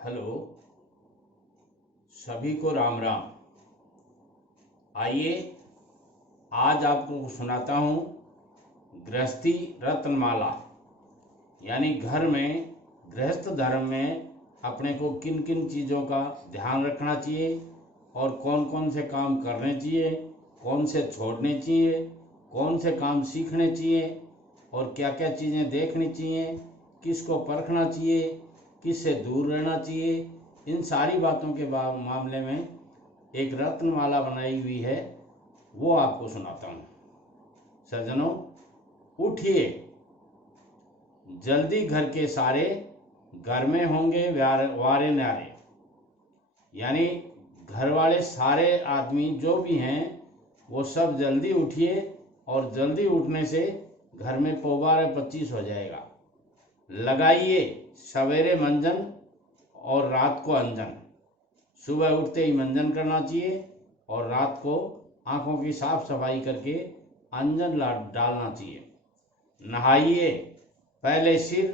Hello, सभी को राम राम। आइए आज आपको सुनाता हूँ गृहस्थी रत्नमाला। यानी घर में गृहस्थ धर्म में अपने को किन किन चीज़ों का ध्यान रखना चाहिए और कौन कौन से काम करने चाहिए, कौन से छोड़ने चाहिए, कौन से काम सीखने चाहिए और क्या क्या चीज़ें देखनी चाहिए, किसको परखना चाहिए, किससे दूर रहना चाहिए। इन सारी बातों के मामले में एक रत्नमाला बनाई हुई है, वो आपको सुनाता हूँ। सज्जनों, उठिए, जल्दी घर के सारे, घर में होंगे वारे न्यारे। यानी घर वाले सारे आदमी जो भी हैं वो सब जल्दी उठिए और जल्दी उठने से घर में पौबार 25 हो जाएगा। लगाइए सवेरे मंजन और रात को अंजन। सुबह उठते ही मंजन करना चाहिए और रात को आंखों की साफ सफाई करके अंजन डालना चाहिए। नहाइए, पहले सिर,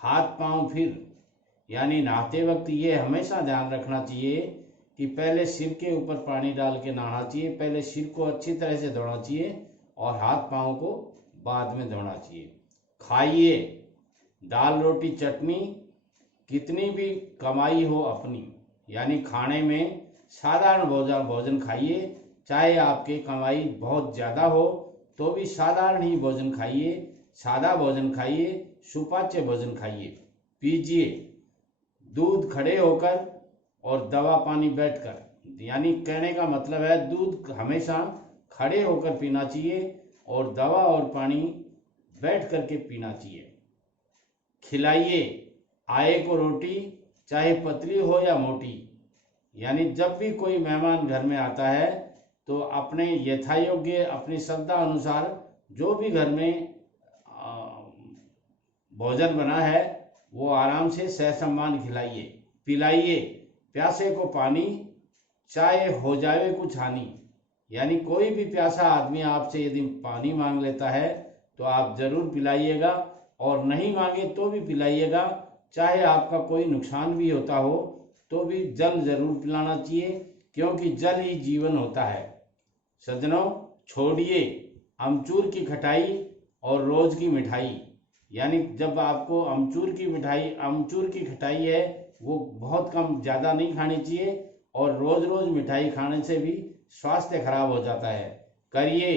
हाथ पांव फिर। यानी नहाते वक्त ये हमेशा ध्यान रखना चाहिए कि पहले सिर के ऊपर पानी डाल के नहाना चाहिए। पहले सिर को अच्छी तरह से धोना चाहिए और हाथ पांव को बाद में धोना चाहिए। खाइए दाल रोटी चटनी, कितनी भी कमाई हो अपनी। यानी खाने में साधारण भोजन खाइए। चाहे आपकी कमाई बहुत ज़्यादा हो तो भी साधारण ही भोजन खाइए, सादा भोजन खाइए, सुपाच्य भोजन खाइए। पीजिए दूध खड़े होकर और दवा पानी बैठकर। यानी कहने का मतलब है दूध हमेशा खड़े होकर पीना चाहिए और दवा और पानी बैठ करके पीना चाहिए। खिलाइए आए को रोटी, चाहे पतली हो या मोटी। यानी जब भी कोई मेहमान घर में आता है तो अपने यथायोग्य, अपनी श्रद्धा अनुसार जो भी घर में भोजन बना है वो आराम से सहसम्मान खिलाइए। पिलाइए प्यासे को पानी, चाहे हो जाए कुछ हानि। यानी कोई भी प्यासा आदमी आपसे यदि पानी मांग लेता है तो आप जरूर पिलाइएगा, और नहीं मांगे तो भी पिलाइएगा। चाहे आपका कोई नुकसान भी होता हो तो भी जल जरूर पिलाना चाहिए, क्योंकि जल ही जीवन होता है। सज्जनों, छोड़िए अमचूर की खटाई और रोज की मिठाई। यानी जब आपको अमचूर की खटाई है वो बहुत कम, ज़्यादा नहीं खानी चाहिए, और रोज रोज मिठाई खाने से भी स्वास्थ्य खराब हो जाता है। करिए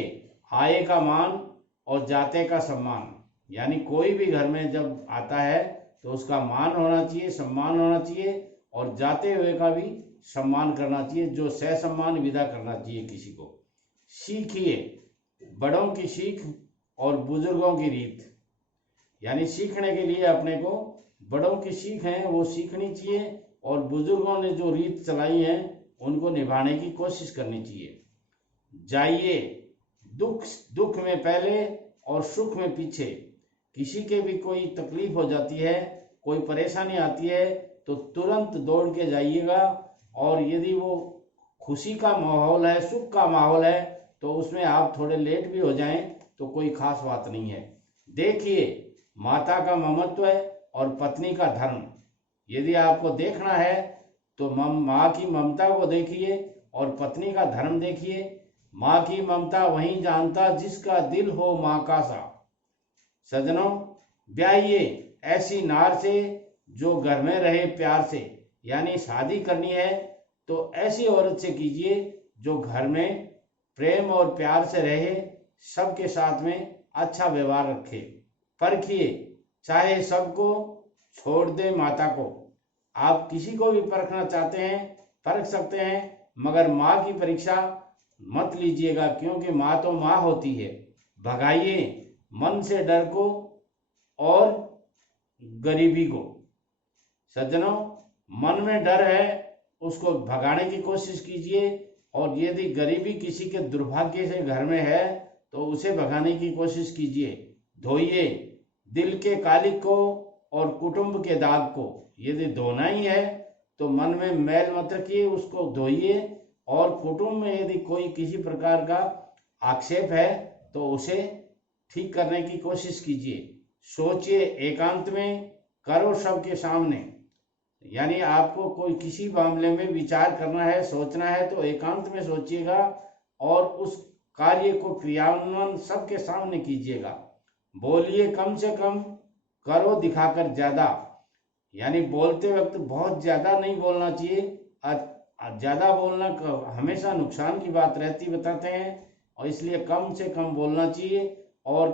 आए का मान और जाते का सम्मान। यानी कोई भी घर में जब आता है तो उसका मान होना चाहिए, सम्मान होना चाहिए, और जाते हुए का भी सम्मान करना चाहिए, जो सहसम्मान विदा करना चाहिए किसी को। सीखिए बड़ों की सीख और बुजुर्गों की रीत। यानी सीखने के लिए अपने को बड़ों की सीख है वो सीखनी चाहिए, और बुजुर्गों ने जो रीत चलाई है उनको निभाने की कोशिश करनी चाहिए। जाइए दुख में पहले और सुख में पीछे। किसी के भी कोई तकलीफ हो जाती है, कोई परेशानी आती है तो तुरंत दौड़ के जाइएगा। और यदि वो खुशी का माहौल है, सुख का माहौल है, तो उसमें आप थोड़े लेट भी हो जाएं तो कोई खास बात नहीं है। देखिए माता का ममत्व और पत्नी का धर्म। यदि आपको देखना है तो माँ की ममता को देखिए और पत्नी का धर्म देखिए। माँ की ममता वहीं जानता जिसका दिल हो माँ का सा। सज्जनों, ब्याहिए ऐसी नार से जो घर में रहे प्यार से। यानी शादी करनी है तो ऐसी औरत से कीजिए जो घर में प्रेम और प्यार से रहे, सबके साथ में अच्छा व्यवहार रखे। परखिए, चाहे सबको छोड़ दे माता को। आप किसी को भी परखना चाहते हैं परख सकते हैं, मगर माँ की परीक्षा मत लीजिएगा, क्योंकि माँ तो माँ होती है। भगाइए मन से डर को और गरीबी को। सज्जनों, मन में डर है उसको भगाने की कोशिश कीजिए, और यदि गरीबी किसी के दुर्भाग्य से घर में है तो उसे भगाने की कोशिश कीजिए। धोइए दिल के कालिक को और कुटुंब के दाग को। यदि धोना ही है तो मन में मैल मत रखिए, उसको धोइए। और कुटुंब में यदि कोई किसी प्रकार का आक्षेप है तो उसे ठीक करने की कोशिश कीजिए। सोचिए एकांत में, करो सबके सामने। यानी आपको कोई किसी मामले में विचार करना है, सोचना है तो एकांत में सोचिएगा और उस कार्य को क्रियान्वयन सबके सामने कीजिएगा। बोलिए कम से कम, करो दिखाकर ज्यादा। यानी बोलते वक्त बहुत ज्यादा नहीं बोलना चाहिए। ज्यादा बोलना हमेशा नुकसान की बात रहती बताते हैं, और इसलिए कम से कम बोलना चाहिए और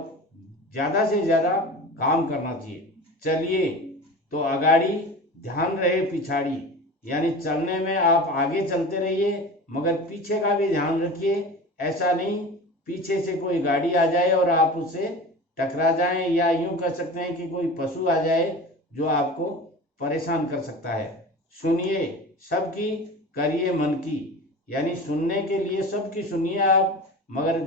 ज्यादा से ज्यादा काम करना चाहिए। चलिए तो अगाड़ी ध्यान रहे पिछाड़ी, यानी चलने में आप आगे चलते रहिए मगर पीछे का भी ध्यान रखिए। ऐसा नहीं पीछे से कोई गाड़ी आ जाए और आप उससे टकरा जाएं, या यूं कह सकते हैं कि कोई पशु आ जाए जो आपको परेशान कर सकता है। सुनिए सबकी, करिए मन की, यानी सुनने के लिए सबकी सुनिए आप, मगर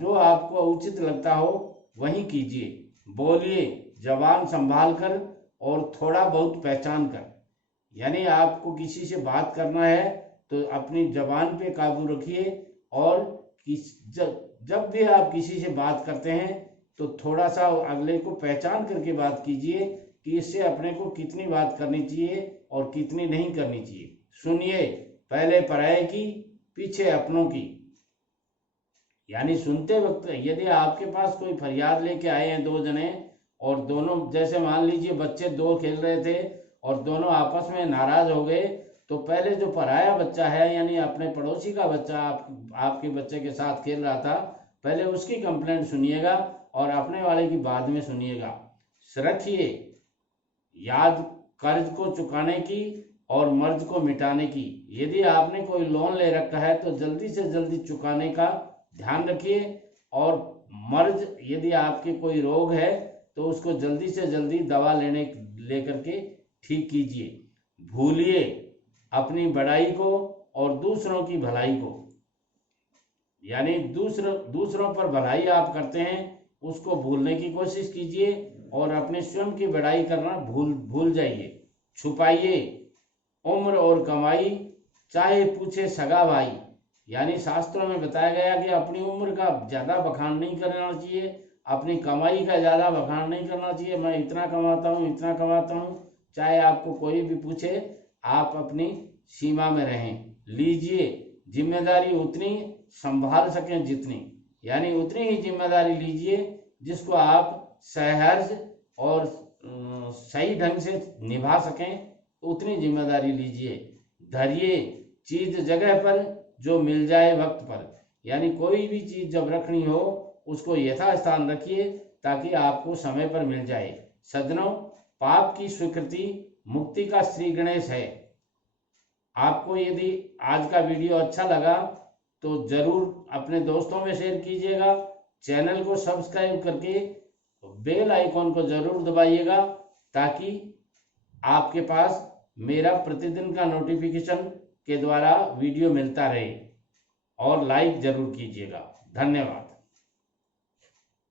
जो आपको उचित लगता हो वही कीजिए। बोलिए जबान संभाल कर और थोड़ा बहुत पहचान कर। यानी आपको किसी से बात करना है तो अपनी जबान पे काबू रखिए, और जब भी आप किसी से बात करते हैं तो थोड़ा सा अगले को पहचान करके बात कीजिए कि इससे अपने को कितनी बात करनी चाहिए और कितनी नहीं करनी चाहिए। सुनिए पहले पराये की, पीछे अपनों की। यानी सुनते वक्त यदि आपके पास कोई फरियाद लेके आए हैं दो जने, और दोनों, जैसे मान लीजिए बच्चे दो खेल रहे थे और दोनों आपस में नाराज हो गए, तो पहले जो पराया बच्चा है यानी अपने पड़ोसी का बच्चा आपके बच्चे के साथ खेल रहा था, पहले उसकी कंप्लेंट सुनिएगा और अपने वाले की बाद में सुनिएगा। रखिए याद कर्ज को चुकाने की और मर्ज को मिटाने की। यदि आपने कोई लोन ले रखा है तो जल्दी से जल्दी चुकाने का ध्यान रखिए, और मर्ज यदि आपके कोई रोग है तो उसको जल्दी से जल्दी दवा लेकर के ठीक कीजिए। भूलिए अपनी बड़ाई को और दूसरों की भलाई को। यानी दूसरों पर भलाई आप करते हैं उसको भूलने की कोशिश कीजिए और अपने स्वयं की बड़ाई करना भूल जाइए। छुपाइए उम्र और कमाई, चाहे पूछे सगा भाई। यानी शास्त्रों में बताया गया कि अपनी उम्र का ज्यादा बखान नहीं करना चाहिए, अपनी कमाई का ज्यादा बखान नहीं करना चाहिए। मैं इतना कमाता हूँ, इतना कमाता हूँ, चाहे आपको कोई भी पूछे, आप अपनी सीमा में रहें। लीजिए जिम्मेदारी उतनी, संभाल सकें जितनी, यानी उतनी ही जिम्मेदारी लीजिए जिसको आप सहर्ष और सही ढंग से निभा सकें, उतनी जिम्मेदारी लीजिए। धरिए चीज जगह पर, जो मिल जाए वक्त पर। यानी कोई भी चीज जब रखनी हो उसको यथास्थान रखिए ताकि आपको समय पर मिल जाए। सज्जनों, पाप की स्वीकृति मुक्ति का श्री गणेश है। आपको यदि आज का वीडियो अच्छा लगा तो जरूर अपने दोस्तों में शेयर कीजिएगा। चैनल को सब्सक्राइब करके बेल आइकॉन को जरूर दबाइएगा ताकि आपके पास मेरा प्रतिदिन का नोटिफिकेशन के द्वारा वीडियो मिलता रहे, और लाइक जरूर कीजिएगा। धन्यवाद।